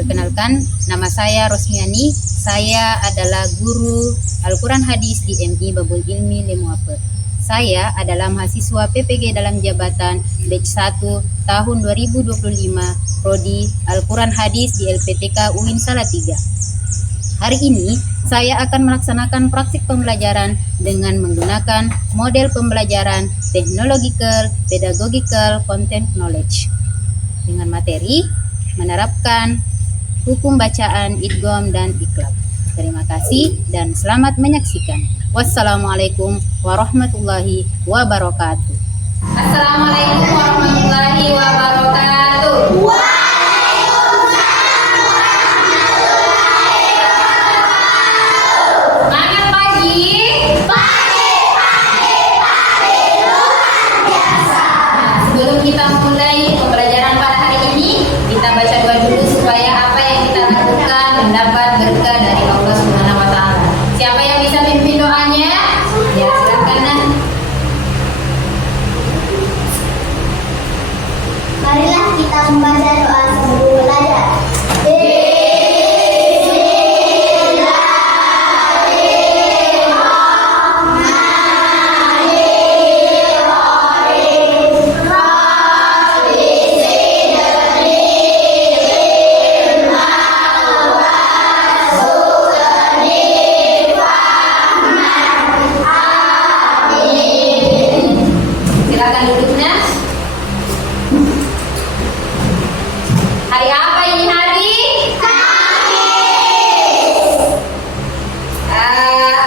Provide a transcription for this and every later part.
Perkenalkan, nama saya Rosmiani. Saya adalah guru Al-Quran Hadis di MI Babul Ilmi Lemuaper. Saya adalah mahasiswa PPG dalam jabatan batch 1 tahun 2025 Prodi Al-Quran Hadis di LPTK UIN Salatiga. Hari ini saya akan melaksanakan praktik pembelajaran dengan menggunakan model pembelajaran Technological Pedagogical Content Knowledge dengan materi menerapkan hukum bacaan, idgham, dan iqlab. Terima kasih dan selamat menyaksikan. Wassalamualaikum warahmatullahi wabarakatuh. Assalamualaikum warahmatullahi wabarakatuh. Semangat pagi. Sebelum kita mulai pembelajaran pada hari ini, kita baca doa dulu supaya apa yang kita lakukan mendapat berkah dari Allah Subhanahu wa taala. Siapa yang bisa pimpin doanya? Ya, silakan. Marilah kita membaca doa sebelum belajar. Silakan duduknya. Hari apa ini hari?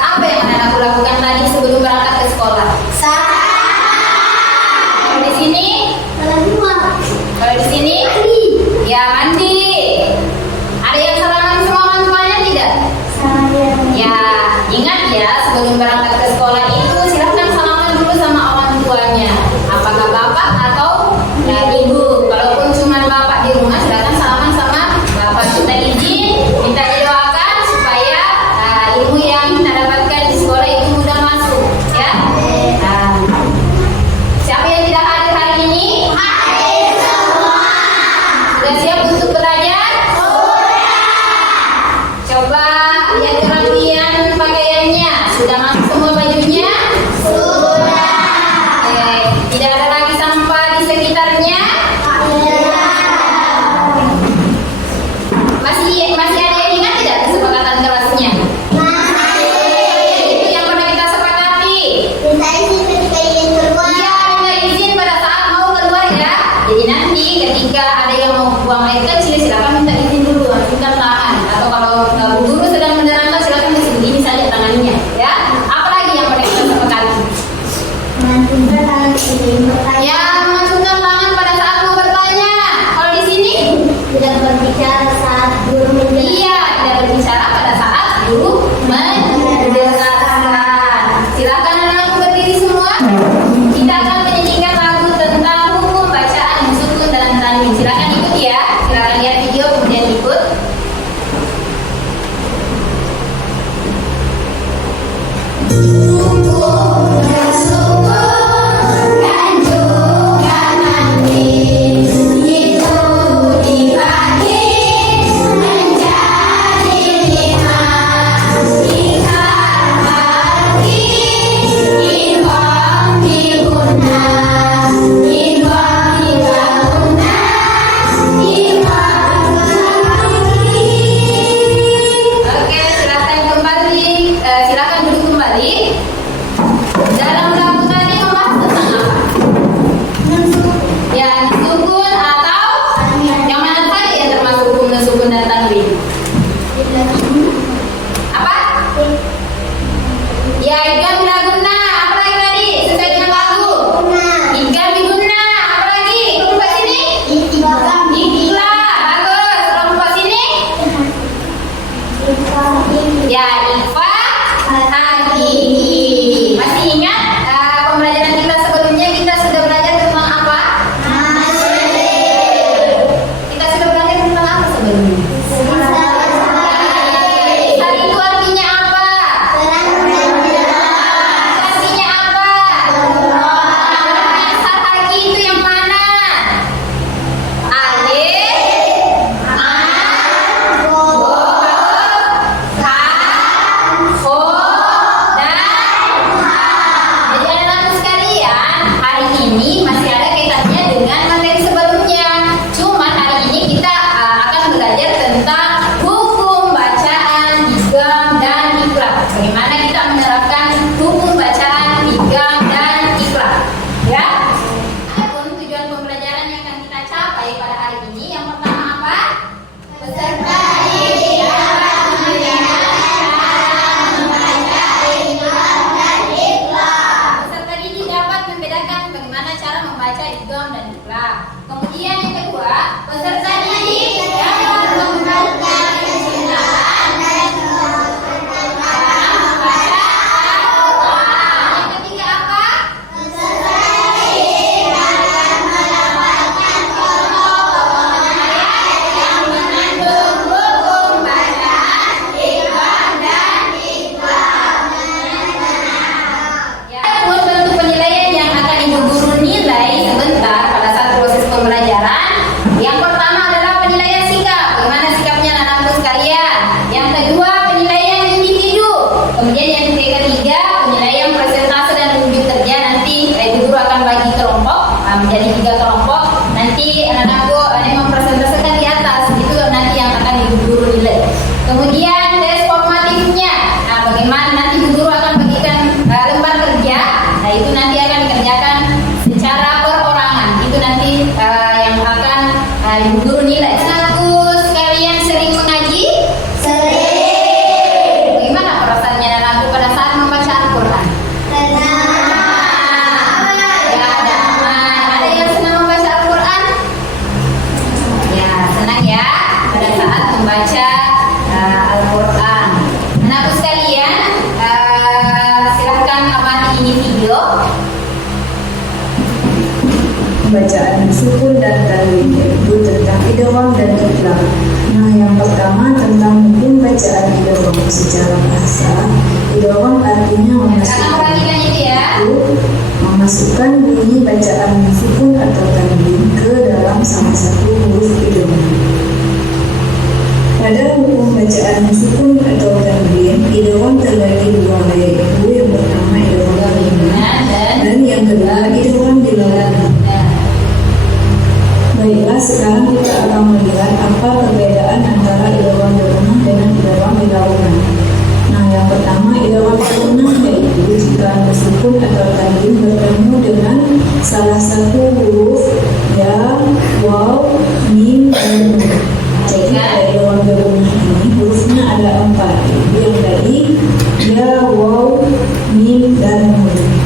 Apa yang anak-anakku lakukan tadi sebelum berangkat ke sekolah? Kalau di sini? Kalau di sini? Ya mandi. Ada yang salaman sama orang tuanya tidak? Ya, ingat ya sebelum berangkat ke sekolah itu silakan salaman dulu sama orang tuanya. Apakah bapak atau ibu? Kalaupun cuma bapak di rumah, silakan salaman sama bapak. Kita izin, minta didoakan supaya ilmu yang kita dapatkan di sekolah itu mudah masuk, ya. Siapa yang tidak hadir hari ini? Sudah siap untuk belajar? Coba lihat kerapian pakaiannya. Sudah masuk semua bajunya? Tidak ada lagi sampah di sekitarnya? Masih ada yang ingat tidak kesepakatan kelasnya? Itu yang pernah kita sepakati. Minta izin ketika ingin keluar. Iya, minta izin pada saat mau keluar ya. Jadi nanti ketika ada yang mau buang air kecil, silakan minta izin dulu, haruskan tangan. Atau kalau guru sedang menerangkan, silakan disembunyi saja tangannya, ya. Apalagi yang pernah kita sepakati? Mengacungkan tangan sebelum bertanya. Ya, mengacungkan tangan pada saat mau bertanya. Kalau di sini? Tidak berbicara saat guru menjelaskan. Iya, tidak berbicara pada saat guru menjelaskan. Silakan anak-anakku berdiri semua. Kita akan menyanyikan lagu tentang hukum bacaan, sukun dan tanwin. Silakan ikut ya. Silakan lihat video kemudian ikut. Oke, silakan kembali. Silakan duduk kembali. Dalam lagu tadi membahas tentang apa? Ya, sukun atau yang mana saja yang termasuk hukum sukun dan tanwin? Apa? Ya, idgham bila guna. Apa lagi tadi? Sesuai dengan lagu. Idgham bi guna. Apa lagi? Kelompok sini? Iqlab. Bagus. Kelompok sini? Ya, ikhfa hakiki. Masih ingat pembelajaran kita sebelumnya kita sudah belajar tentang apa? Kita sudah belajar tentang apa sebelumnya? Tadi itu artinya apa? Artinya apa? Asal haki itu yang mana? Alif, tentang hukum bacaan, idgham, dan iqlab. Bagaimana kita menerapkan hukum bacaan, idgham, dan iqlab. Ya. Adapun tujuan pembelajaran yang akan kita capai pada hari ini, yang pertama apa? Peserta didik dapat mengajarkan cara membaca, idgham, dan iqlab. Peserta didik dapat membedakan bagaimana cara membaca, idgham, dan iqlab. Kemudian yang kedua, peserta didik dapat mengembangkan kecintaan dan dalam membaca Al-Quran. Yang ketiga apa? Peserta didik dapat mendapatkan pokok-pokok ayat yang mengandung hukum bacaan, idgham, dan iqlab. Ya, adapun bentuk penilaian yang akan Ibu Guru nilai sebentar pada saat proses pembelajaran. Yang pertama adalah penilaian sikap. Bagaimana sikapnya anak-anakku sekalian. Yang kedua, penilaian individu. Kemudian yang ketiga, penilaian presentase dan wujud kerja. Nanti Ibu Guru akan bagi kelompok menjadi 3 kelompok. Nanti anak-anakku mempresentasikan di atas. Itu nanti yang akan Ibu Guru nilai. Kemudian tes formatifnya. Nah, bagaimana nanti Ibu Guru akan bagikan lembar kerja. Nah, itu nanti akan dikerjakan secara perorangan. Itu nanti yang akan Ibu Guru nilai. Anakku sekalian sering mengaji? Sering. Bagaimana perasaannya anakku pada saat membaca Al-Quran? Ya, damai. Ada yang senang membaca Al-Quran? Ya, senang ya pada saat membaca Al-Quran. Anakku sekalian, silahkan amati ini video. Bacaan sukun dan tanwin, yaitu tentang idgham dan iqlab. Nah, yang pertama tentang hukum bacaan idgham secara bahasa. Idgham artinya Kakak perhatikan itu ya. memasukkan bunyi bacaan sukun atau tanwin ke dalam salah satu huruf idgham. Pada hukum bacaan sukun atau tanwin, idgham terbagi dua, yaitu yang pertama idgham ghamidiyah dan yang kedua idgham bilawiyah. Baiklah, sekarang kita akan melihat apa perbedaan antara idgham ghamidiyah dengan idgham bilawiyah. Nah, yang pertama idgham ghamidiyah yaitu jika sukun atau tanwin bertemu dengan salah satu huruf ya, waw, mim, dan nun. Jadi pada idgham ghamidiyah ini hurufnya ada 4, yaitu yang tadi ya, waw, mim, dan nun.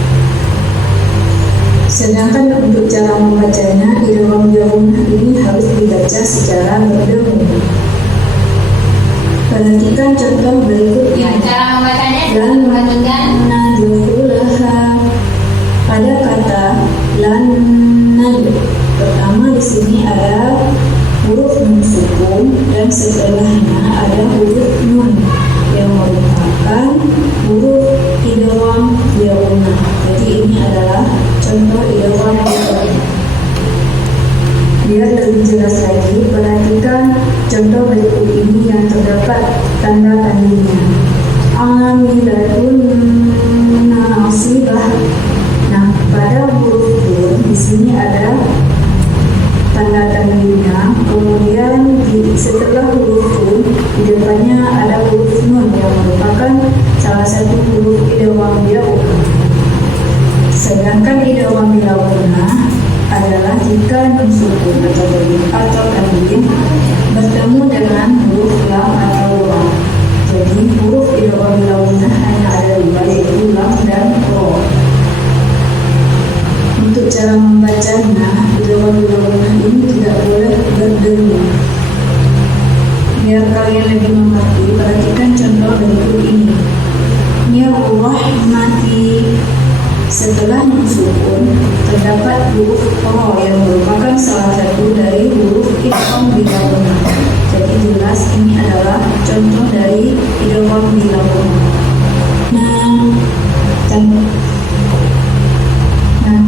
Sedangkan untuk cara membacanya, idgham ghamidiyah ini harus dibaca secara berdemu. Perhatikan contoh berikut Ya, cara membacanya dan perhatikan. nadkhulaha. Pada kata lan nad, pertama di sini ada huruf nun sukun dan setelahnya ada huruf nun yang merupakan huruf idgham ghamidiyah. Jadi ini adalah contoh idgham ghamidiyah. Biar lebih jelas lagi, perhatikan contoh berikut ini yang terdapat tanda tanwinnya. Amilatun nasibah. Nah, pada huruf nun di sini ada tanda tanwinnya. Kemudian setelah huruf nun di depannya ada huruf nun yang merupakan salah satu huruf idgham ghamidiyah. Sedangkan idgham bilawiyah adalah jika nun sukun atau tanwin bertemu dengan huruf lam atau ra. Jadi huruf idgham bilawiyah hanya ada 2, yaitu lam dan ra. Untuk cara membacanya, idgham bilawiyah ini tidak boleh berdemu. Biar kalian lebih mengerti, perhatikan contoh berikut ini. Ya rahmati. Setelah nun sukun terdapat huruf ra yang merupakan salah satu dari huruf idgham bilawiyah. Jadi jelas ini adalah contoh dari idgham bilawiyah. Nah,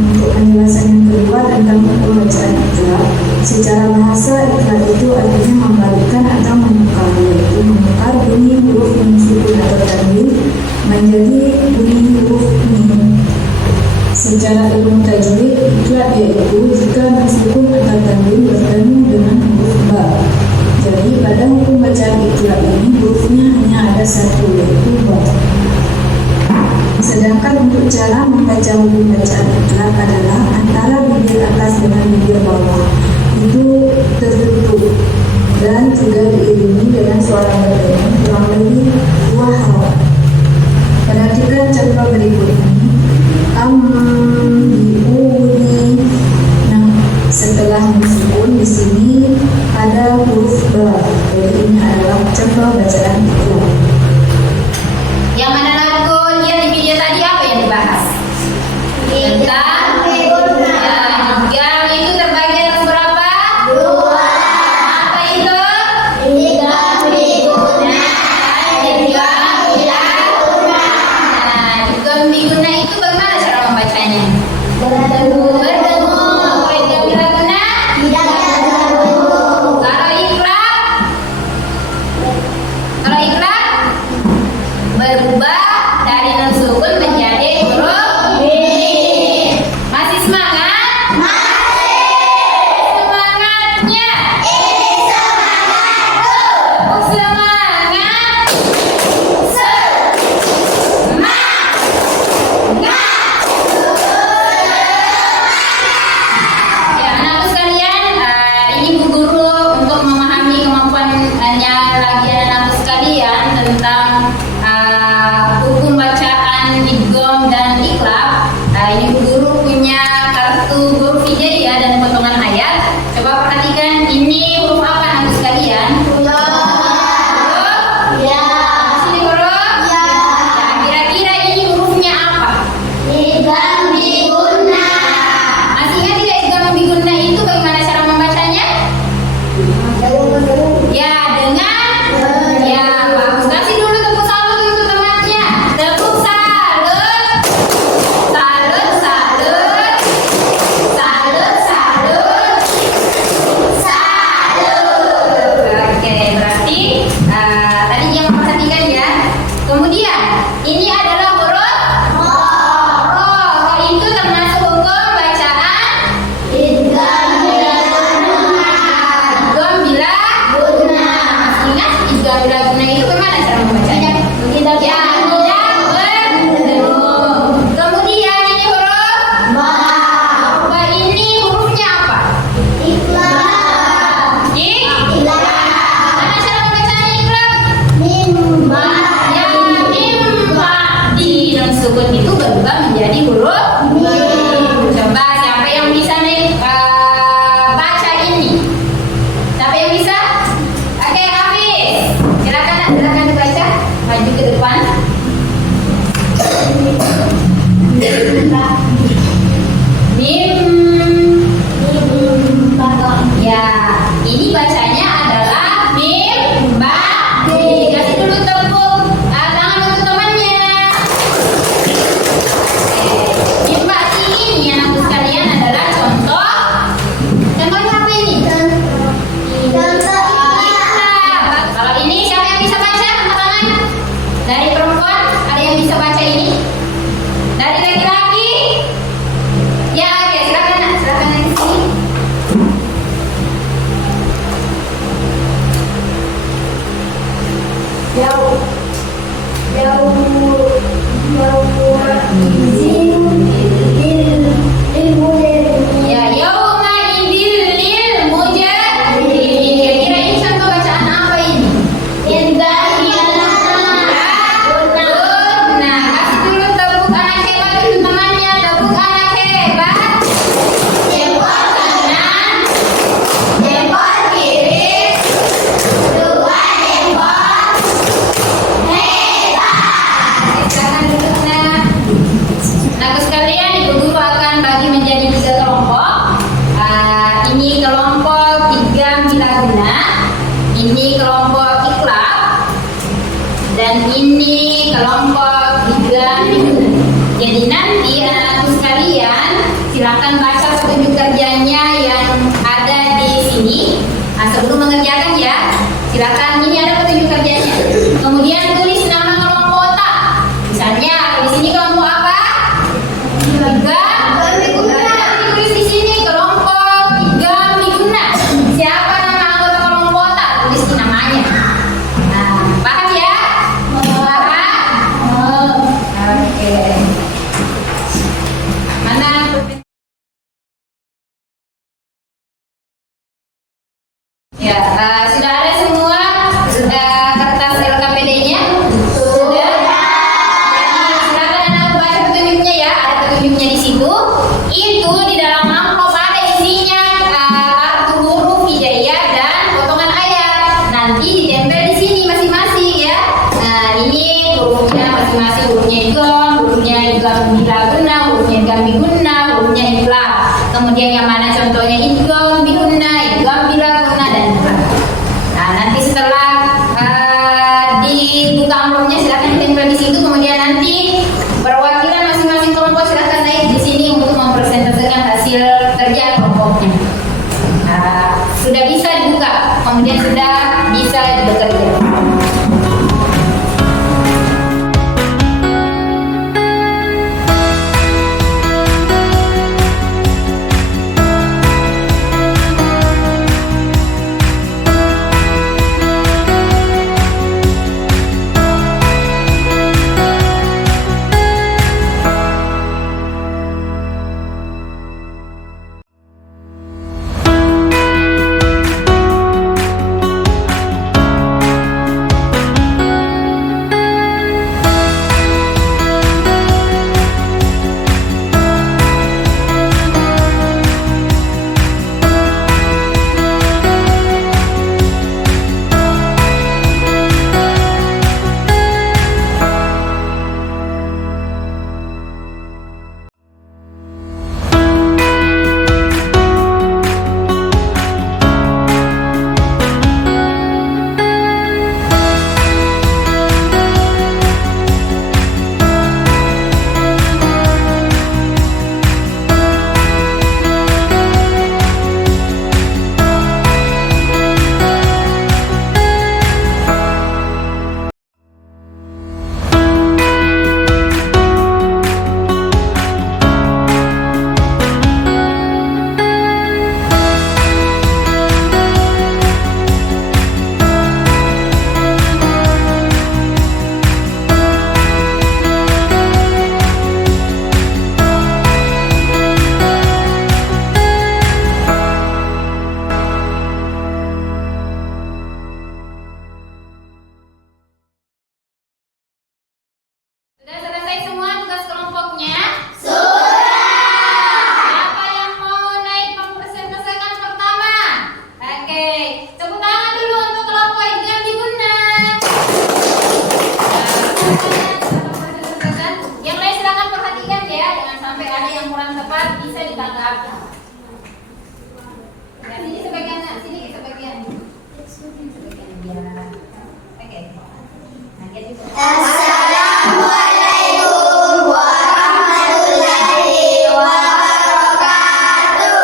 untuk penjelasan yang kedua tentang hukum bacaan iqlab. Secara bahasa, iqlab itu artinya membalikkan atau menukar, yaitu menukar bunyi huruf nun sukun atau tanwin menjadi bunyi huruf mim. Secara ilmu tajwid, iqlab yaitu jika nun sukun atau tanwin bertemu dengan huruf ba. Jadi bacaan ikhlas ini hurufnya hanya ada satu, yaitu ba. Sedangkan untuk cara membaca huruf bacaan ikhlas adalah antara bibir atas dengan bibir bawah itu tertutup dan juga diiringi dengan suara berbeda kurang lebih 2 haraf. Perhatikan contoh berikut ini. Biuni. Nah, setelah mensukun di sini ada huruf ba. Jadi ini adalah contoh bacaan ikhlas. Yang mana aku lihat di video tadi apa yang dibahas? Tentang jam itu terbagi atas berapa? 2. Apa itu? Jam biguna. Jam biguna itu bagaimana cara membacanya? Berdengung. Kalau jam biguna? Kalau ikhlas berubah dari nun sukun menjadi huruf B. Masih semangat? Masih. Semangatnya? Ini semangat. Semangat. Ya, anakku sekalian, ini Bu Guru untuk memahami kemampuannya lagi anakku sekalian tentang hukum bacaan idgham dan ikhlas. Ini Bu Guru punya kartu huruf hijaiyah dan potongan ayat. Coba perhatikan ini huruf apa anakku sekalian? Ya. Sini huruf? Ya. Nah, kira-kira ini hurufnya apa? Jam biguna. Masih ingat tidak idgham biguna itu bagaimana cara membacanya? Ya, dengan ya, bagus. Kasih dulu tepuk salut untuk temannya. Tepuk salut. Salut, salut. Salut, salut. Salut. Oke, berarti tadi yang perhatikan ya. Kemudian, ini adalah huruf roh. Itu termasuk hukum bacaan idgham bila guna. Ingat idgham bila guna itu bagaimana cara membacanya? Tidak berdengung. Kemudian ini huruf ba. Ini hurufnya apa? Ikhlas. Mana cara membacanya ikhlas? Mimba. Ya, mimba. Di non sukun itu berubah menjadi huruf mim. Coba siapa yang bisa baca ini? Siapa yang bisa? Oke, Hafiz. Silakan dibaca. Maju ke depan. Mim. Ya, ini bacanya adalah mim ba di. Kasih dulu tepuk tangan untuk temannya. Mim ba di ini anakku sekalian adalah contoh. Contohnya apa ini? Contoh Ikhlas. Kalau ini siapa yang bisa baca? Angkat tangan. Dari perempuan ada yang bisa baca ini? Dari laki-laki? Ya, oke, silakan nak, silakan dari sini. Ya, yauma idil lil mujahidin. Kira-kira ini contoh bacaan apa ini? Nah, kasih dulu tepuk anak hebat untuk temannya. Tepuk anak hebat. Tepuk kanan. Tepuk kiri. Dua tepuk. Hebat. Silakan duduk nak. Anakku sekalian, Ibu Guru akan bagi menjadi 3 kelompok. Ini kelompok idgham bila guna. Ini kelompok ikhlas. Dan ini kelompok idgham biguna. Jadi nanti anak-anakku sekalian silakan baca petunjuk kerjanya yang ada di sini. Sebelum mengerjakan ya, silakan ini ada petunjuk kerjanya. Kemudian tulis nama kelompok otak. Misalnya di sini kelompok apa? Idgham biguna. Tulis di sini kelompok idgham biguna. Siapa nama anggota kelompok otak? Tulis di namanya. nanti ditempel di sini masing-masing ya. Nah, ini hurufnya masing-masing, hurufnya idgham, hurufnya idgham bila guna, hurufnya idgham bi guna, hurufnya iqlab. Kemudian yang mana contohnya idgham bi guna, idgham bila guna dan iqlab. Nah, nanti setelah dibuka amplopnya silakan ditempel di situ. Kemudian nanti perwakilan masing-masing kelompok silakan naik di sini untuk mempresentasikan hasil kerja kelompoknya. Nah, sudah bisa dibuka, kemudian sudah bisa bekerja. Sudah selesai semua tugas kelompoknya? Siapa yang mau naik mempresentasikan pertama? Oke, tepuk tangan dulu untuk kelompok idgham bi guna. Yang lain silakan perhatikan ya, jangan sampai ada yang kurang tepat, bisa ditangkap. Nah, sini sebagian, sini sebagian. Sebagian ya. Oke. Nah, dia juga. Assalamualaikum warahmatullahi wabarakatuh.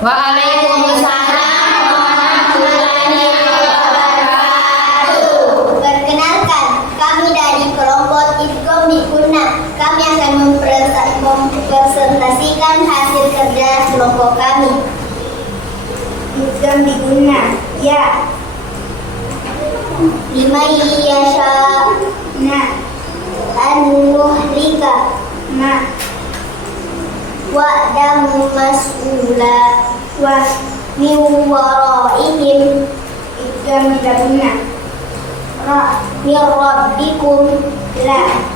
Waalaikumsalam warahmatullahi wabarakatuh. Perkenalkan, kami dari kelompok idgham bi guna. Kami akan mempresentasikan hasil kerja kelompok kami. Idgham bi guna. Ya. Limai yasha. Nah. An-muhlika. Nah. Wa'damu mas'ula. Wa min waraihim. Idgham bi guna. Min rabbikum. La.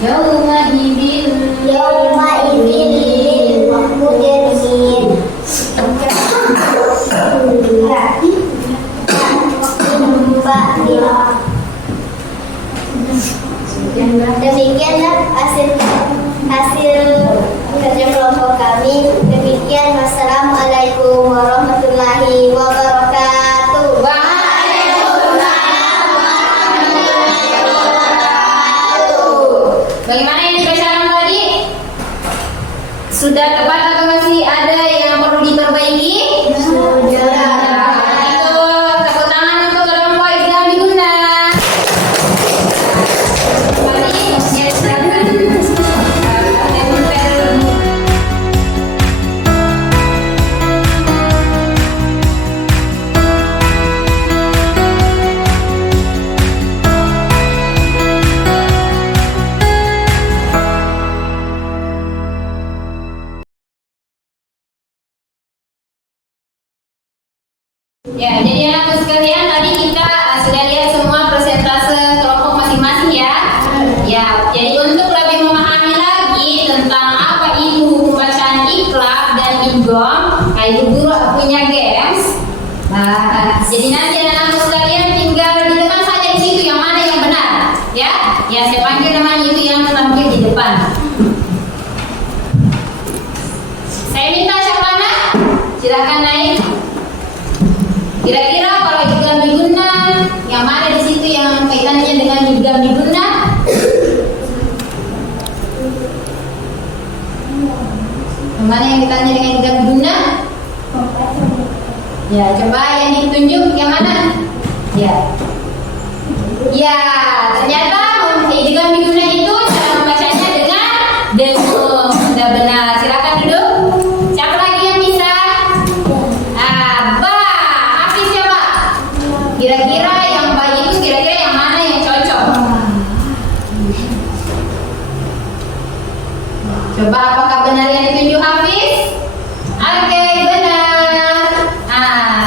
Yauma idzin lil mujrimin. Demikianlah hasil kerja kelompok kami. Demikian, wassalamualaikum warahmatullahi wabarakatuh. Bagaimana yang dibacakan tadi? Sudah tepat atau masih ada yang perlu diperbaiki? Sudah. Itu tepuk tangan untuk kelompok idgham bi guna. Kembali, ya silakan. Tempel. Ya, jadi anak sekalian tadi kita sudah lihat semua persentase kelompok masing-masing ya. Ya, jadi untuk lebih memahami lagi tentang dengan idgham. Nah, Ibu Guru punya games. Nah, jadi nanti anak-anak sekalian tinggal di depan saja di situ yang mana yang benar, ya. Ya, saya panggil namanya itu yang tampil di depan. Saya minta siapa mana? Silakan naik. Kira-kira kalau idgham bi gunnah, yang mana di situ yang kaitannya dengan idgham bi gunnah? Yang mana yang kaitannya dengan idgham bi gunnah? Ya, coba yang ditunjuk yang mana? Ya. Ya, ternyata idgham bi gunnah itu cara membacanya dengan dengung. Sudah benar. Silakan duduk. Siapa lagi yang bisa? Ba. Hafiz siapa? Kira-kira yang ba itu kira-kira yang mana yang cocok? Coba apakah benar yang ditunjuk Hafiz? Oke, benar.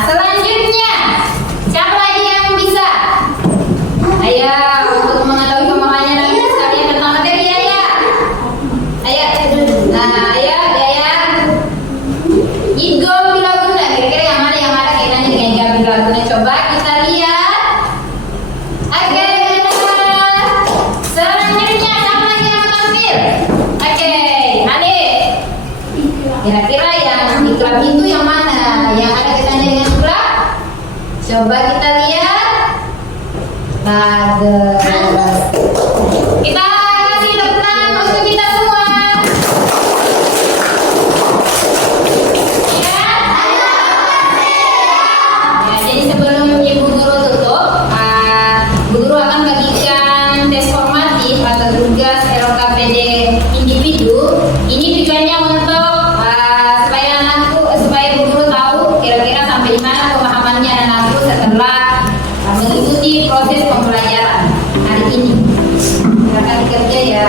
Selanjutnya siapa lagi yang bisa? Ayo, untuk mengetahui pemahamannya lagi sekalian tentang materi ya. Ayo, ayo, ya. Idgham bila guna, kira-kira yang mana yang ada kaitannya dengan idgham bila guna? Coba kita lihat. Oke, benar. Selanjutnya siapa lagi yang tampil? Oke, Alif. Kira-kira yang iklab itu yang mana? Yang ada kaitannya dengan iklab? Coba kita lihat. Bagus. Kita kasih tepuk tangan untuk kita semua. Ya. Ya, jadi sebelum Ibu Guru tutup, Bu Guru akan bagikan tes formatif atau tugas LKPD individu. Ini tujuannya untuk supaya Bu Guru tahu kira-kira sampai di mana pemahamannya anakku setelah mengikuti proses pembelajaran hari ini. Silakan dikerja ya.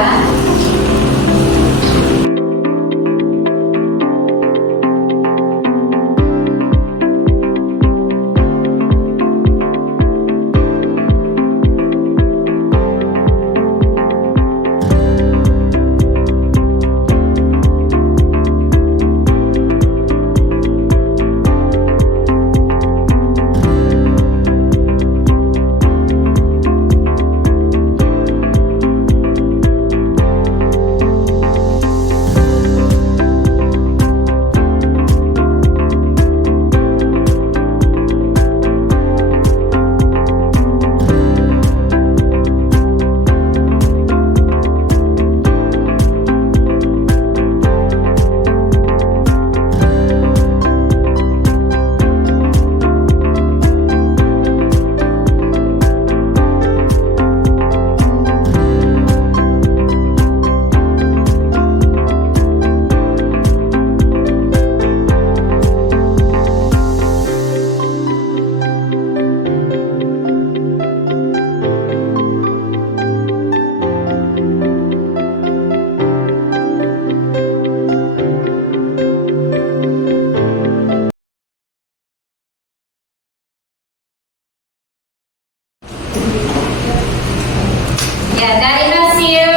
Ya, dari hasil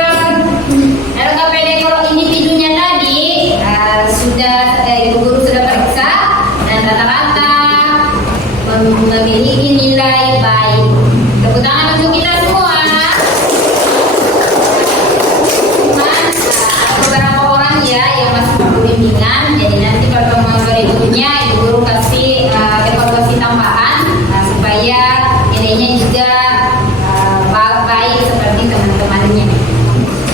LKPD kalau individunya tadi Ibu Guru sudah periksa dan rata-rata memiliki nilai baik. Tepuk tangan untuk kita semua. Beberapa orang ya yang masih perlu bimbingan. Jadi nanti kalau mau berikutnya Ibu Guru kasih evaluasi tambahan supaya nilainya juga baik seperti teman-temannya.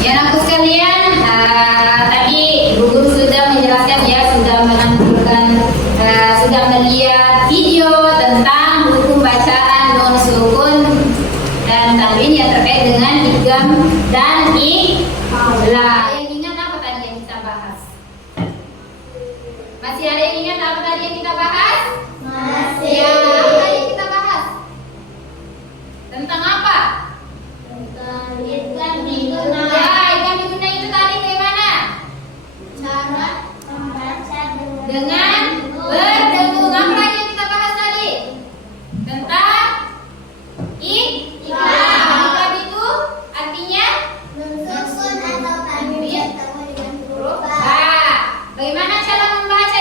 Ya, anakku sekalian, tadi Ibu Guru sudah menjelaskan ya, sudah menampilkan, sudah melihat video tentang hukum bacaan nun sukun dan tanwin yang terkait dengan idgham dan iqlab. Yang ingat apa tadi yang kita bahas? Masih ada yang ingat apa tadi yang kita bahas? Masih. Ya, apa yang kita bahas? Tentang apa? Idgham bi gunnah. Ya, idgham bi gunnah itu tadi bagaimana? Cara membaca Dengan berdengung. Apa lagi yang kita bahas tadi? Tentang iqlab. Iqlab itu artinya nun sukun atau tanwin bertemu dengan huruf ba. bagaimana cara membaca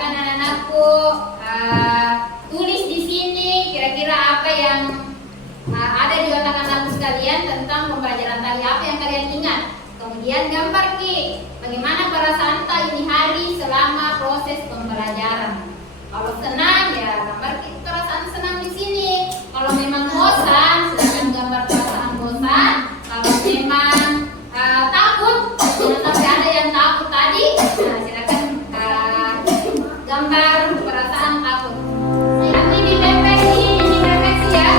silakan anak-anakku tulis di sini kira-kira apa yang ada di otak anak-anakku sekalian tentang pembelajaran tadi, apa yang kalian ingat. Kemudian gambar Ki, bagaimana perasaan ini hari selama proses pembelajaran. Kalau senang ya gambar Ki perasaan senang di sini. Kalau memang bosan, silakan gambar perasaan bosan. Kalau memang takut, jangan sampai ada yang takut tadi. Nah, silakan gambar perasaan takut. Nanti dipepesi ya.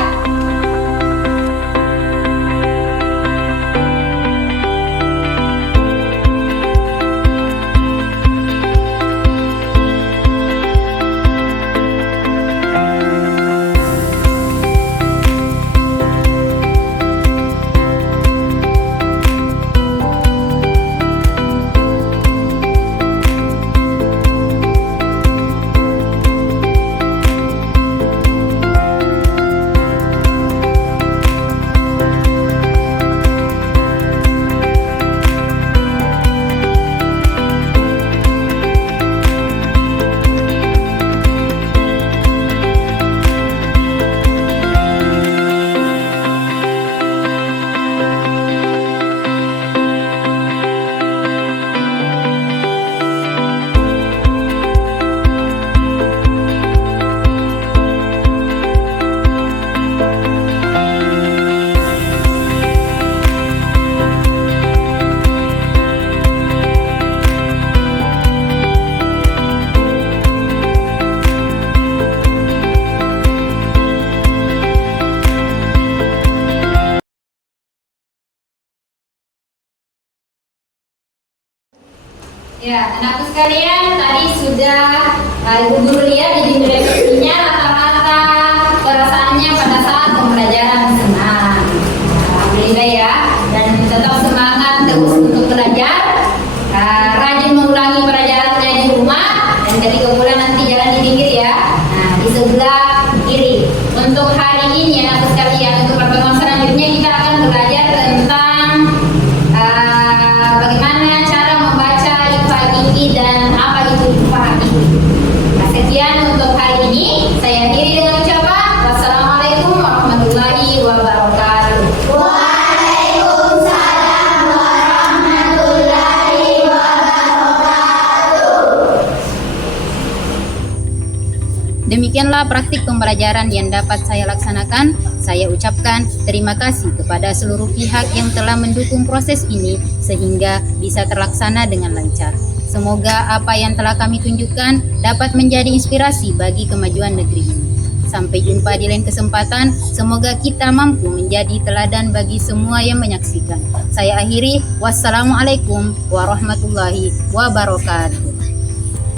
Ya, anakku sekalian, tadi sudah Ibu Guru lihat di refleksinya rata-rata perasaannya pada saat pembelajaran senang. Alhamdulillah ya, dan tetap semangat terus untuk belajar, rajin mengulangi pelajarannya di rumah, dan ketika pulang nanti jalan di pinggir ya. Nah, di sebelah kiri. Untuk hari ini anakku sekalian, untuk pertemuan selanjutnya kita akan belajar tentang bagaimana cara membaca IPA Gigi dan apa itu IPA Gigi. Nah, sekian untuk hari ini. Saya akhiri dengan ucapan wassalamualaikum warahmatullahi wabarakatuh. Waalaikumsalam warahmatullahi wabarakatuh. Demikianlah praktik pembelajaran yang dapat saya laksanakan. Saya ucapkan terima kasih kepada seluruh pihak yang telah mendukung proses ini sehingga bisa terlaksana dengan lancar. Semoga apa yang telah kami tunjukkan dapat menjadi inspirasi bagi kemajuan negeri ini. Sampai jumpa di lain kesempatan. Semoga kita mampu menjadi teladan bagi semua yang menyaksikan. Saya akhiri. Wassalamualaikum warahmatullahi wabarakatuh.